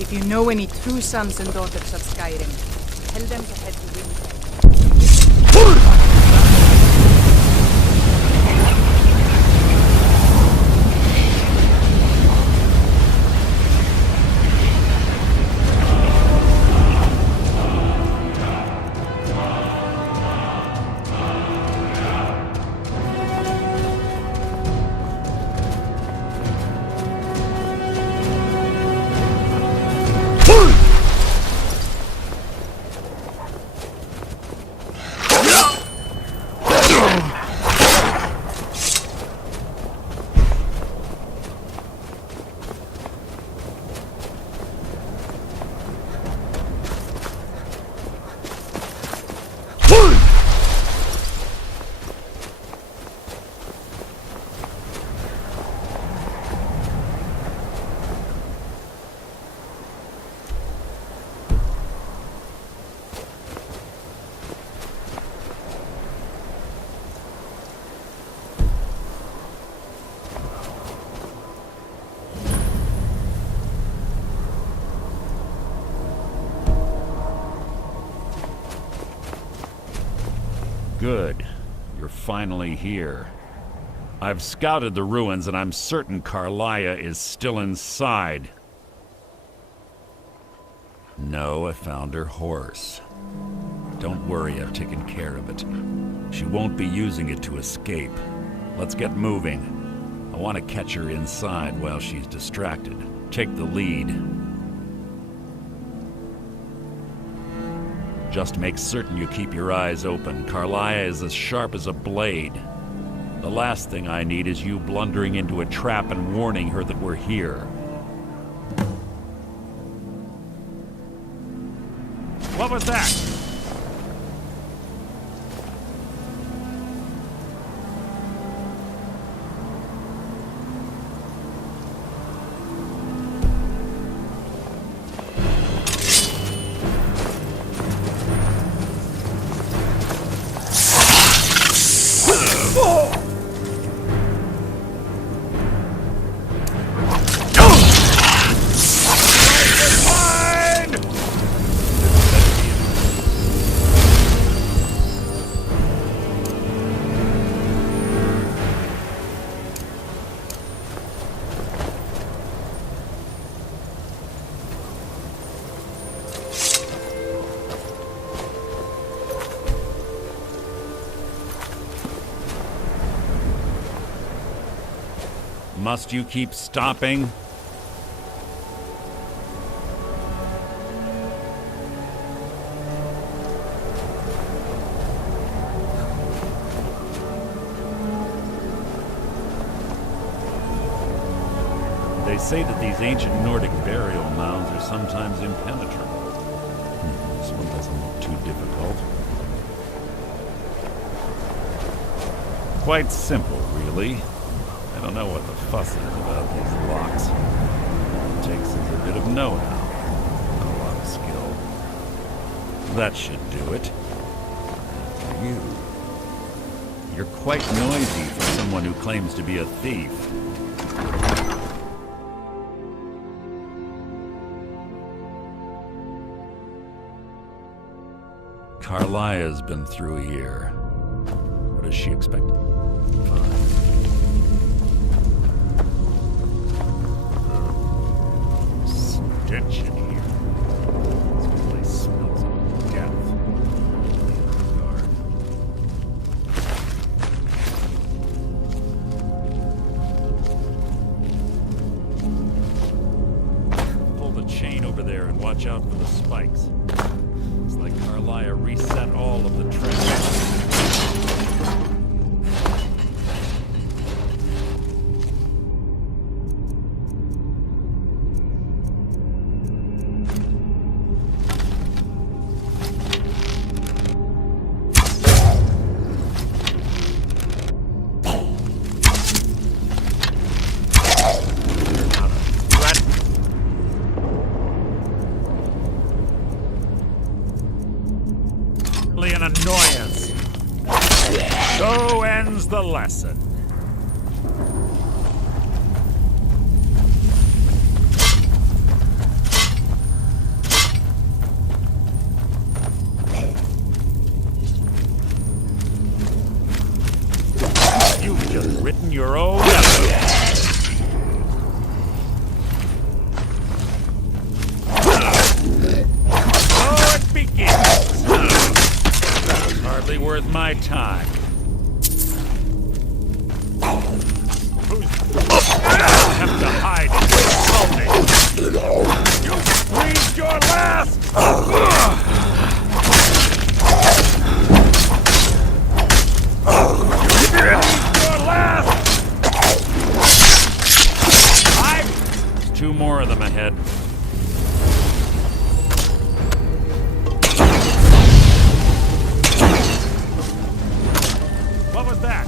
If you know any true sons and daughters of Skyrim, tell them to head to Winter. Good. You're finally here. I've scouted the ruins and I'm certain Karliah is still inside. No, I found her horse. Don't worry, I've taken care of it. She won't be using it to escape. Let's get moving. I want to catch her inside while she's distracted. Take the lead. Just make certain you keep your eyes open. Karliah is as sharp as a blade. The last thing I need is you blundering into a trap and warning her that we're here. What was that? Must you keep stopping? They say that these ancient Nordic burial mounds are sometimes impenetrable. This one doesn't look too difficult. Quite simple, really. I don't know what the fuss is about these locks. All it takes is a bit of know-how, and a lot of skill. That should do it. And you. You're quite noisy for someone who claims to be a thief. Karliah's been through here. What does she expect? Fine. Stench in here. This place smells of death. Pull the chain over there and watch out for the spikes. Looks like Karliah reset all of the traps. An annoyance. So ends the lesson. You've just written your own episode. So it begins. Hardly worth my time. Have to hide and insulting. You breathed your last. You breathed your last. Two more of them ahead. What was that?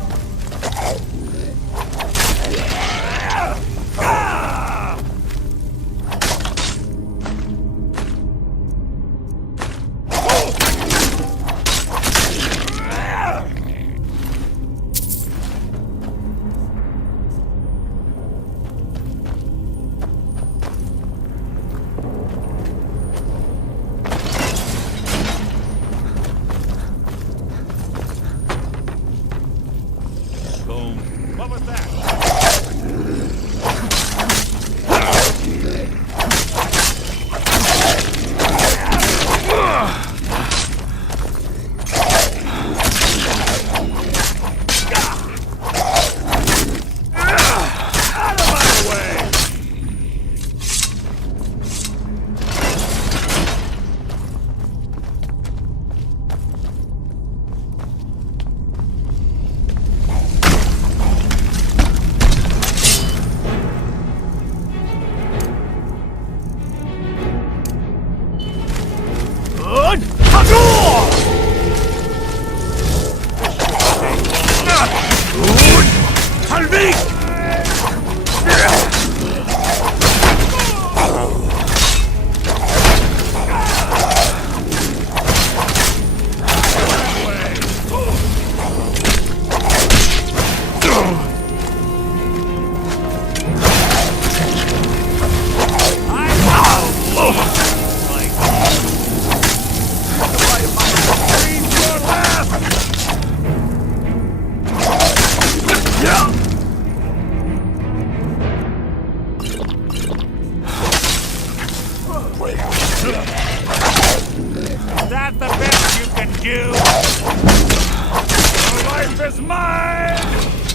is mine!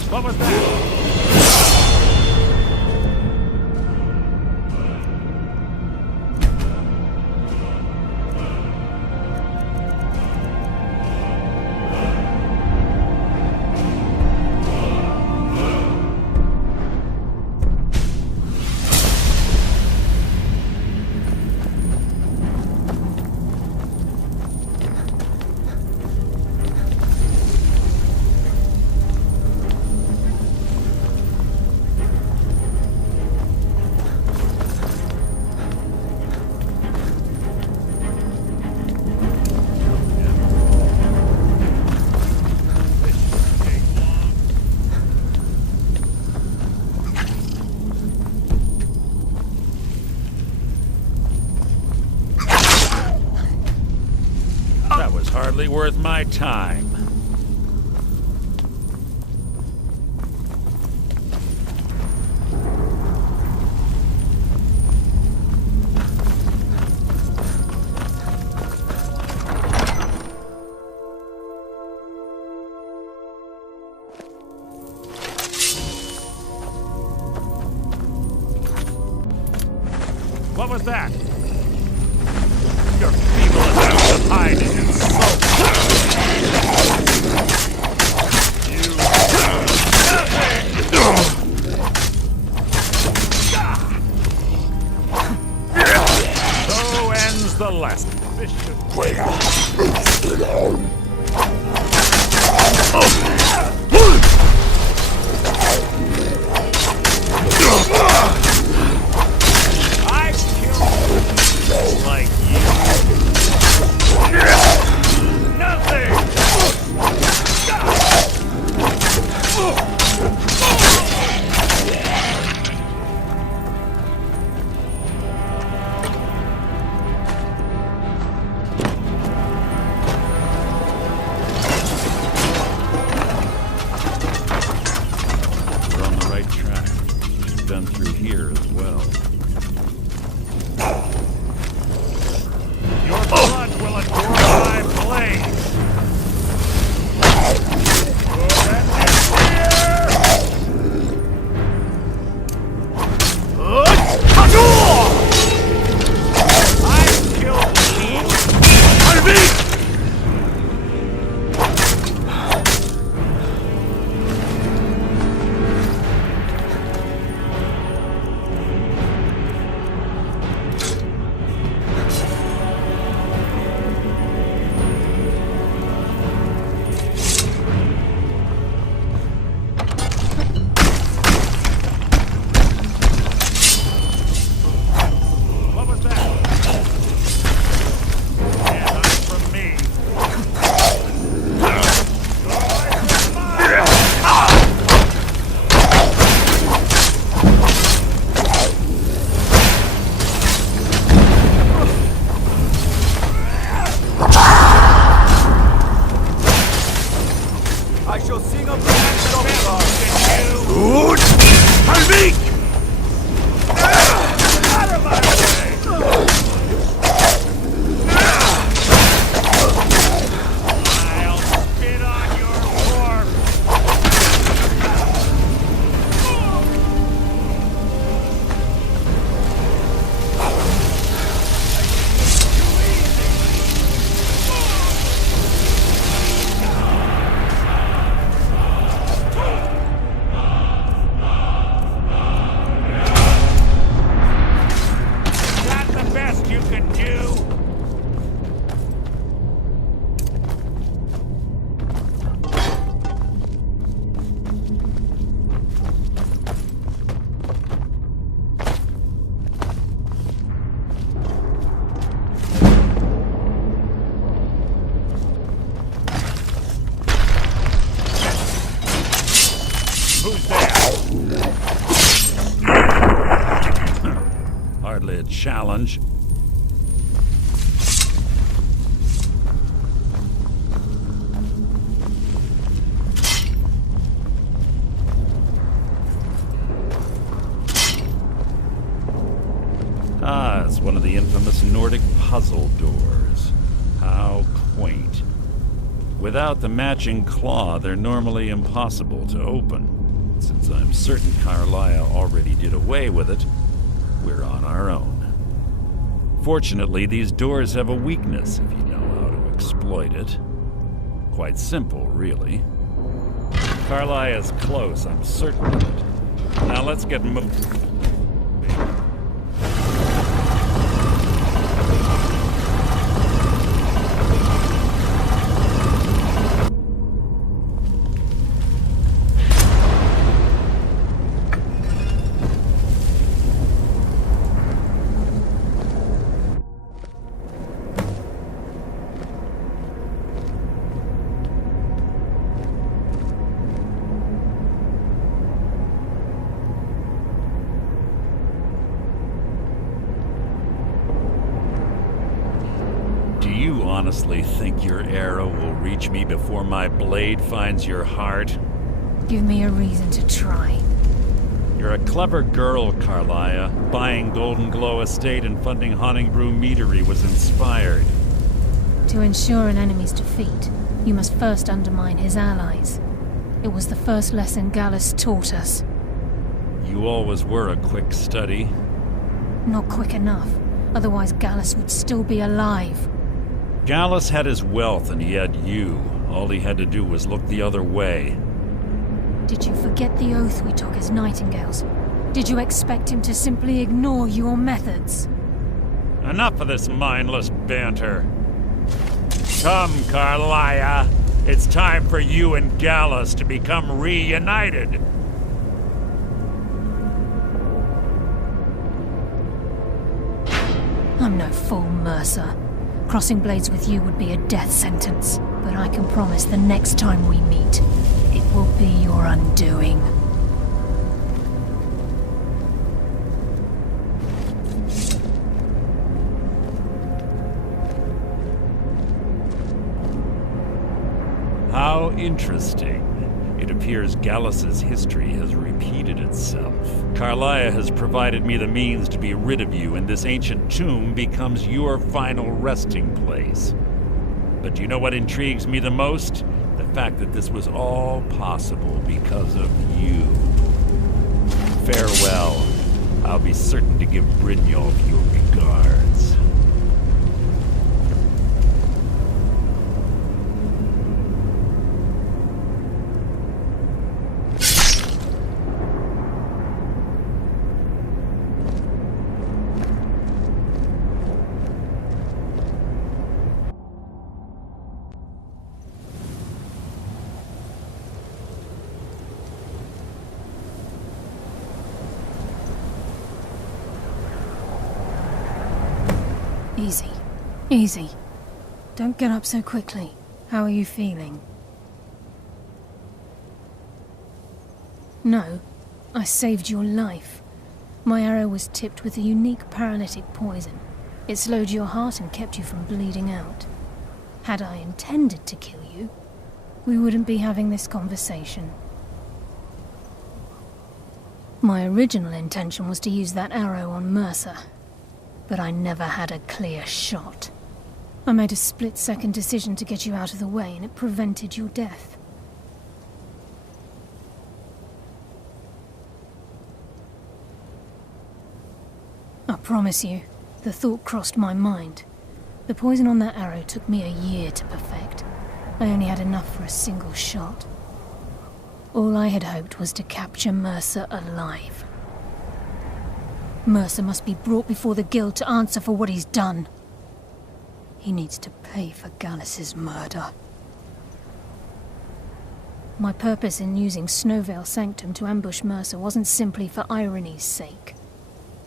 What was that? Hardly worth my time. What was that? Your feeble attempt to hide is insulting. So ends the lesson. This should wait. I've killed like you. Nothing! We're on the right track. We've done through here as well. Your blood will adorn my blade! I've killed you! I shall sing of the next of Good! Halvik! Out of my way! I'll spit on your corpse! You can do. Who's there? Hardly a challenge. Ah, it's one of the infamous Nordic puzzle doors. How quaint. Without the matching claw, they're normally impossible to open. Since I'm certain Karliah already did away with it, we're on our own. Fortunately, these doors have a weakness if you know how to exploit it. Quite simple, really. Karliah's close, I'm certain of it. Now let's get moving. You honestly think your arrow will reach me before my blade finds your heart? Give me a reason to try. You're a clever girl, Karliah. Buying Golden Glow Estate and funding Haunting Brew Meadery was inspired. To ensure an enemy's defeat, you must first undermine his allies. It was the first lesson Gallus taught us. You always were a quick study. Not quick enough, otherwise Gallus would still be alive. Gallus had his wealth and he had you. All he had to do was look the other way. Did you forget the oath we took as Nightingales? Did you expect him to simply ignore your methods? Enough of this mindless banter. Come, Karliah. It's time for you and Gallus to become reunited. I'm no fool, Mercer. Crossing blades with you would be a death sentence, but I can promise the next time we meet, it will be your undoing. How interesting. It appears Gallus's history has repeated itself. Karliah has provided me the means to be rid of you, and this ancient tomb becomes your final resting place. But do you know what intrigues me the most? The fact that this was all possible because of you. Farewell. I'll be certain to give Brynjolf your regards. Easy. Easy. Don't get up so quickly. How are you feeling? No. I saved your life. My arrow was tipped with a unique paralytic poison. It slowed your heart and kept you from bleeding out. Had I intended to kill you, we wouldn't be having this conversation. My original intention was to use that arrow on Mercer, but I never had a clear shot. I made a split-second decision to get you out of the way, and it prevented your death. I promise you, the thought crossed my mind. The poison on that arrow took me a year to perfect. I only had enough for a single shot. All I had hoped was to capture Mercer alive. Mercer must be brought before the Guild to answer for what he's done. He needs to pay for Gallus's murder. My purpose in using Snowvale Sanctum to ambush Mercer wasn't simply for irony's sake.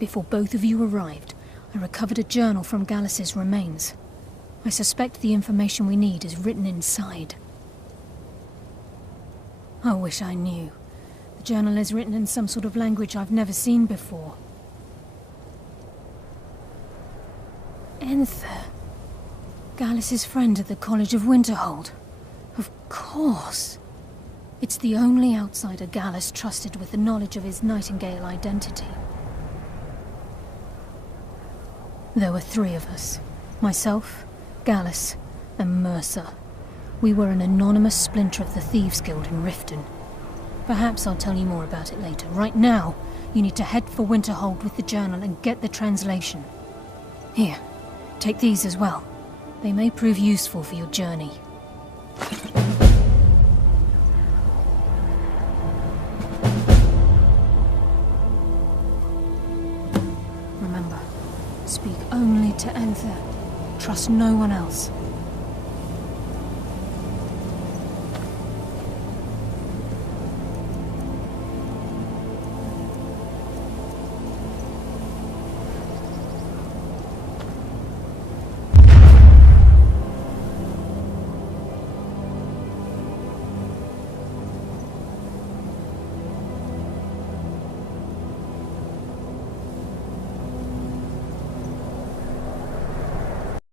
Before both of you arrived, I recovered a journal from Gallus's remains. I suspect the information we need is written inside. I wish I knew. The journal is written in some sort of language I've never seen before. Enther. Gallus's friend at the College of Winterhold. Of course. It's the only outsider Gallus trusted with the knowledge of his Nightingale identity. There were 3 of us. Myself, Gallus, and Mercer. We were an anonymous splinter of the Thieves' Guild in Riften. Perhaps I'll tell you more about it later. Right now, you need to head for Winterhold with the journal and get the translation. Here, take these as well. They may prove useful for your journey. Remember, speak only to Enther. Trust no one else.